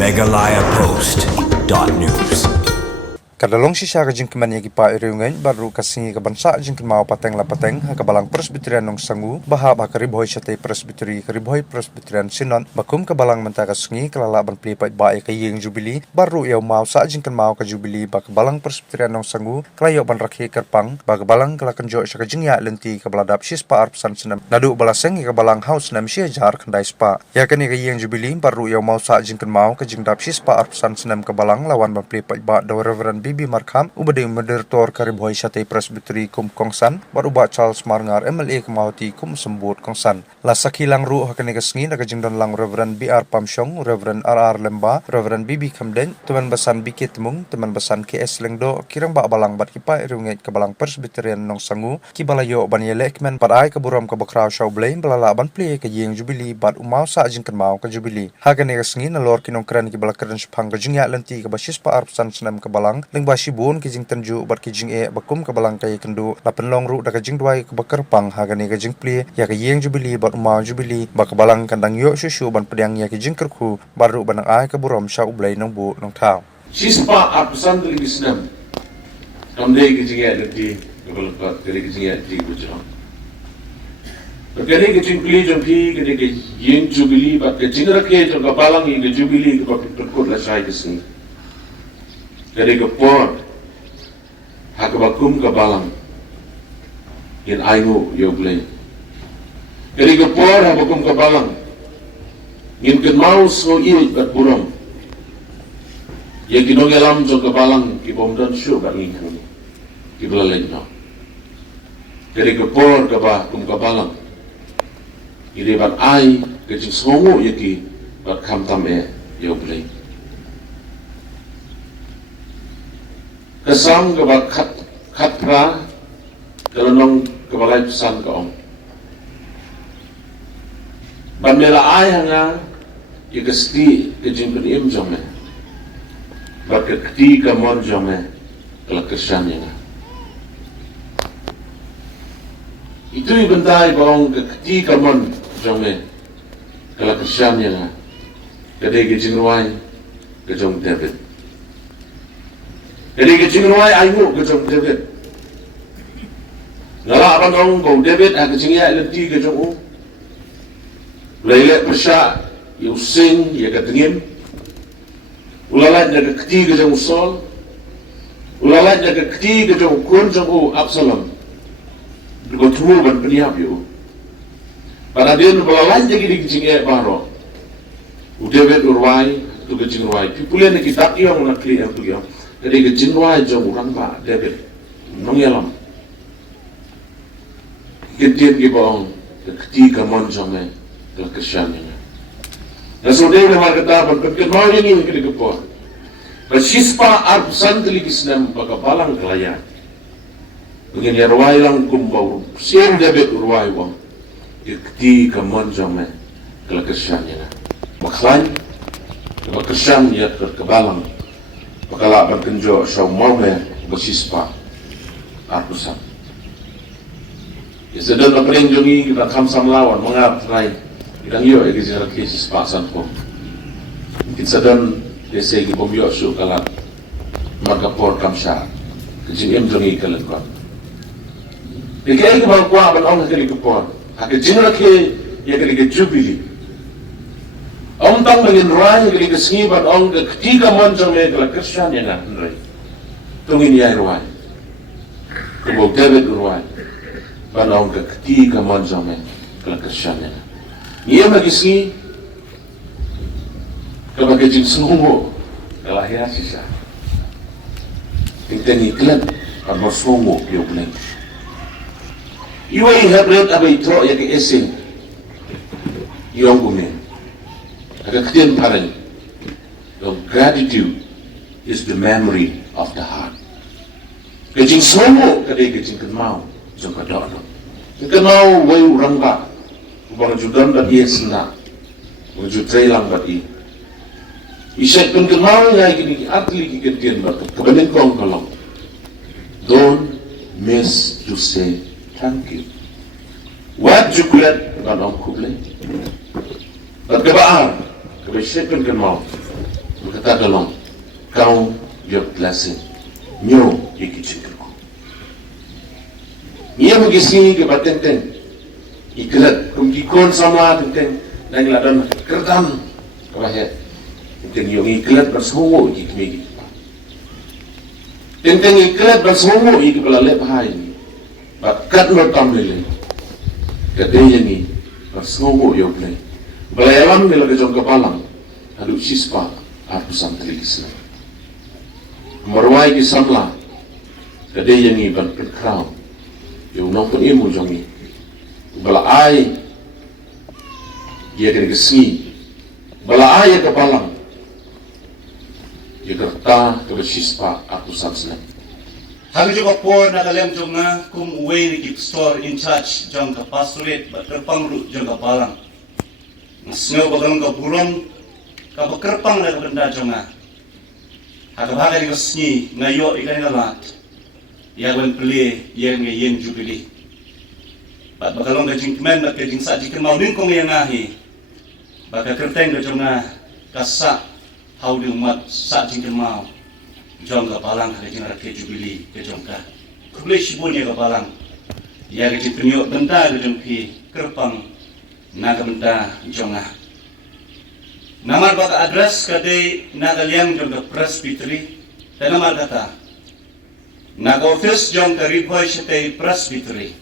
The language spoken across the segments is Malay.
megalayapost.news. Kadalong siya ka jing keman yagi pa iriungan baru kasingi ka bansa jing kemau pateng la pateng ha kabalang presbyterian nong sangu bahab ha kariboy siya tay presbyteri kariboy presbyterian sinon bakum kabalang menta kasingi kalalaban plipat bae ka yeng jubili baru yaw mau sa jing kemau ka jubili ba kabalang presbyterian nong sangu kalayo ban rakhi kerpang ba kabalang kalakan jo siya ka jing ya lenti kabaladap sis pa arpsan sinam nadu balaseng ka kabalang house nam siya jar kandai spa ya kani ka yeng jubili baru yaw mau sa jing kemau ka jing dap sis pa arpsan sinam kabalang lawan ban plipat ba do reverend Bibi Markham ubade moderator kariboy syate presbyteri kum kongsan baruba Charles Marngar MLA kemauti kum sembut kongsan la sakilang ru hakane kasngi naga jingdon lang Reverend BR Pamsyong Reverend RR Lemba Reverend Bibi Kamden teman besan Bikit Mung teman besan KS Lengdo kirang ba balang bat kipa irunget kebalang presbyterian nong sangu kibalayo ban yelekmen parai keburam ke bakraw shaw blame balala ban play ke yeng jubili bat umau sa jingkan mau ke jubili hakane kasngi nalor kinong kran kibalakran sepang ke jingya lenti ke basis pa arpsan senam kebalang lengba bun kijing tenju bat kijing bakum kabalang kay kendu lapen long ru da kijing duai ke bakar pang hagani kijing pli ya ke yeng jubili bat umau jubili bak kabalang kandang yo susu ban pedang ya kijing kerku baru banang ai ke burom sya ublai nong bu nong tau sispa apsan dari Islam kamde kijing ya di kebalak dari kijing ya di bujang berkali kijing pli jompi kede ke yeng jubili bat kijing rakye jom kabalang yeng jubili ke bakut la sai kesini kede ke por hakabakum kabalang in aingu yoble kedi gepor habakum kabalang in kenmau so il bat buram ye kinongelam jo kabalang ki bomdan shu bat ngin ki belaleng no kedi gepor kabakum kabalang ide bat ai ke songo ye ki bat kamtam yoble kesang kebat khatra kelonong kebalai pesan ke om bandela ai hanga ye kesti ke jingpen im jome bat ke kti ke mon jome kala kesan yang itu ibentai bong ke kti ke mon jome kala kesan yang kede ke jingruai ke jong David jadi kecingnuai ayu kecong David. Ngala abang ong kau David ha kecingya lenti kecong Laila pesha yusing ya katengim. Ulala jaga keti kecong Saul. Ulala jaga keti kecong kun jong Absalom. Ko tumu ban peniap yo. Pada dia ulala jaga di kecingya baro. David urwai tu kecingnuai. Pipulen kita yang nak kli yang tu yang. Jadi kejinwai jauh orang pak David mengelam. Ketiap kibong ketika monjongnya telah kesannya. Dan saudara memang kata berkata mau ini kita kepor. Bersispa arpsan telik Islam baka balang kelayan. Mungkin ya ruai lang kumbau siang David ruai wong. Ketika monjongnya telah kesannya. Maklan kesan ya terkebalang. Bakala berkenjo syau maume bersispa arpusan. Ya sedang berkeling jongi kita kamsam lawan mengap trai kita yo egisi rakhi sispa sanko. Kita sedang desa gi bom yo su kala marga por kamsha. Kecing em jongi kala ko. Dikai gi bang kwa ban ong kali ko por. Ha kecing rakhi ya kali ke jubili. Om tang mengin ruai kali kesengi bat ong ke ketiga monjong me kala kersan ya nak ruai. Tungin ya ruai. Kebau David ruai. Bat ong ke ketiga monjong me kala kersan ya nak. Ia magisi kebagai jing sungu kala ya sisa. Tingteni klan kamo sungu yo bleng. Iwa ihabret abai tro ya ke esing. Yong gumen. Keketian parang, gratitude is the memory of the heart. Kecing somo kadai kecing kenmau jong kadano. Kenmau wai urang ba, ubang judan bat iya sena, wujud trailang bat i. Iset pun kenmau ngai kini atli keketian bat kebenin kong kolong. Don't miss to say thank you. What you kulat kan ong kuble. Bat kebaar. Kebisipin kan mau Berkata kalong, count your blessing. Nyo ikicikir ko. Niya magisi ke batenteng. Iklat kum kikon sama tenteng nang ladan kerdan kawahet. Tenteng yung iklat bersungo ikimigi. Tenteng iklat bersungo ikipalale pahay. Bakat mertamile. Kadenya ni bersungo yung play. Balayalam nila kajong kapalang. Halu sispa arpusan telikisna. Marwai ki samla kade yang iban perkrau yung nongpon imu jongi bala ai dia kena kesni bala ai ke balang dia kerta ke sispa aku sansna Hagi juga po nagalem jonga kum uwe ni keep store in charge jong ka pastorate ba terpangru jong ka balang ngasngo bagang ka burong ka bekerpang na benda jonga Hagabaga ni kasni ngayo ikan ngalat, yawan peli yang ngayen jubili. Bat bakalong kajing kemen bat kajing sa jikir mau lingkong yang ngahi, baka kerteng kajonga kasak hau di umat sa jikir mau, jong kapalang kajing rakyat jubili kajongka. Kubli shibunya kapalang, ya kajing penyok benda kajong pi kerpang naga benda jonga. Namar baka address kade nagaliang jong ka presbytery dan namar kata naga office jong ka riboy siyate presbytery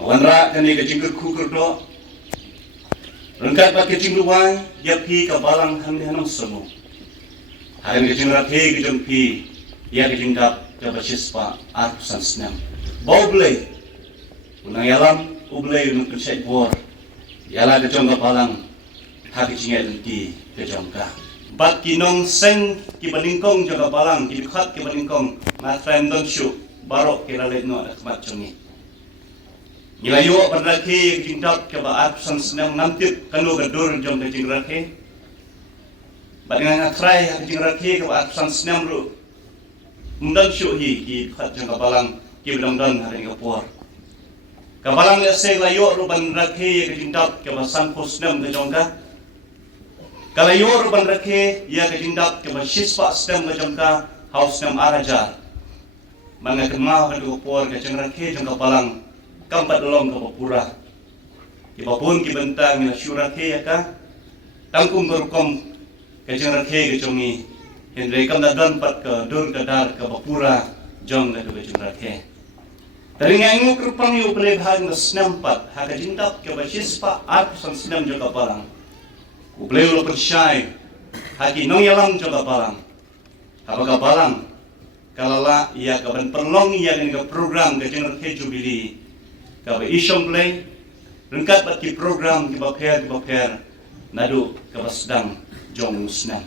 wanra kani ka jinggur kukur do rengkat bat ka jingluway yapi ka balang handi hanam semu harin ka jingrat he ka jong pi ya ka jinggap ka basispa arpusan senam bau belay unang yalam ublay unang pensay buor yala ka jong ka balang haki cingai lenti ke jongka. Bat kinong seng kibaningkong jongka balang kibikhat kibaningkong na trendon shu barok kiralet no ada kemat jongi. Nilayo berdaki jingdap ke ba absen senang namtip kanu gadur jong ke jingrake. Bat dengan atrai haki jingrake ke ba absen senang ru. Mundan shu hi kibikhat jongka balang kibidongdon hari ngapur. Kabalang leseng layo ru bandrake ke jingdap ke ba sangkos nem ke jongka. Kalayor ban rakhe ya kajindap ke basispa stem ka jongka house nam arajar mga kemah ka dupor ka jong rakhe jong kapalang kampat dolong ka papura ki bapun ki bentang na syurakhe ya ka tangkum berkom ka jong rakhe ka jongi henre kam dadan pat ka dur ka dar ka papura jong ka jong rakhe taringa ngu krupang yu play bahag na snampat ha kajindap ke basispa at san snam jong kapalang Ubleu lo persyai haki nong yalang juga balang apakah balang kalala ia kaban perlong ia dengan program ke jenar ke jubili kabe isyong play rengkat bat ki program ki baper nadu kabasdang jong musnam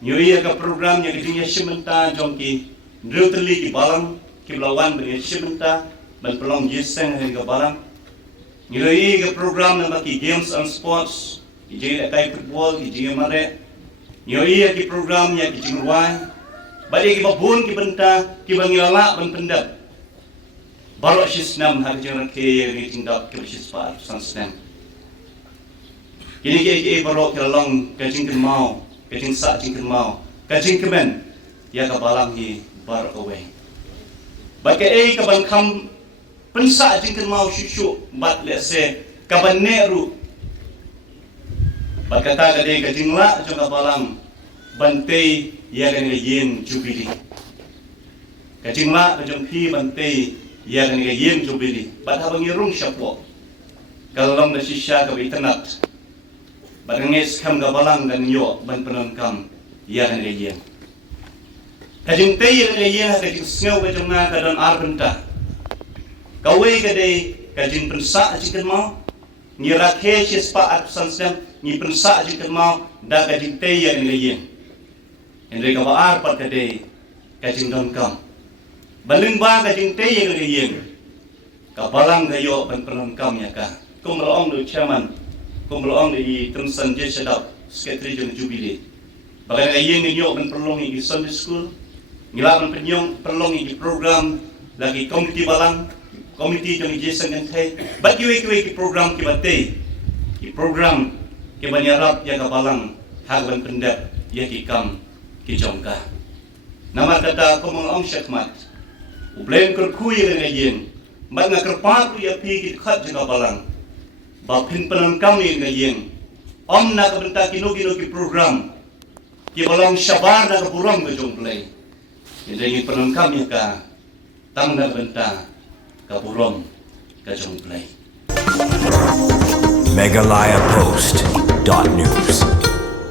nyu ia ka program yang dinya sementa jong ki druteli ki balang ki lawan beri sementa ban perlong jeseng ke balang nyu ia ka program na ki games and sports Iji kai football, iji mare, nyoi ki program ya ki jingruai, balik ki babun ki benta, ki bangilala ban pendap. Baru sisnam hak jangan ke ni tingdak ke sispa sansnam. Kini ki baru ke long ke jingken mau, ke jingsa jingken mau, ke jingkemen ya ka balang hi bar away. Bakai ka ban kam pensa jingken mau syusyu bat lese ka ban neru Bakata kade kajingla jong kapalang bantay ya kan yin jubili. Kajingla kajong pi bantay ya kan yin jubili. Bat habang irung syapo. Kalong na sisya ka itanat. Barangis kam kapalang dan yo ban penongkam ya kan yin. Kajing tay ya kan yin kajing sngaw kajong na kadon arbenta. Kawe kade kajing pensa ajing mau ngirakhe sispa at sansem ni pensa jikir mau da kajing teya ni yin endre ka baar pat kade kajing don kam baling ba kajing teya ni yin ka balang gayo ban penon kam ya ka kum roong du chairman kum roong di tumsan je sedap secretary jon jubile bagai ga yin ni yo ban perlong di Sunday school ngilaban penyong perlong di program lagi komiti balang komiti jon je sangan thai bat kiwe ki program ki batte ki program ke banyarap ya kapalang hagban pendap yakikam kijongka. Nama kata ko mga ang syakmat. Ublen kerkuy ngayon. Mat nga kerpak ya pigit khat jika balang. Bapin penan kami ngayon. Na kabenta kino-kino ki program. Ki balang syabar na kaburang ke jongplay. Jadi penan kami ka tang na benta kaburang ke jongplay. Megalayapost.news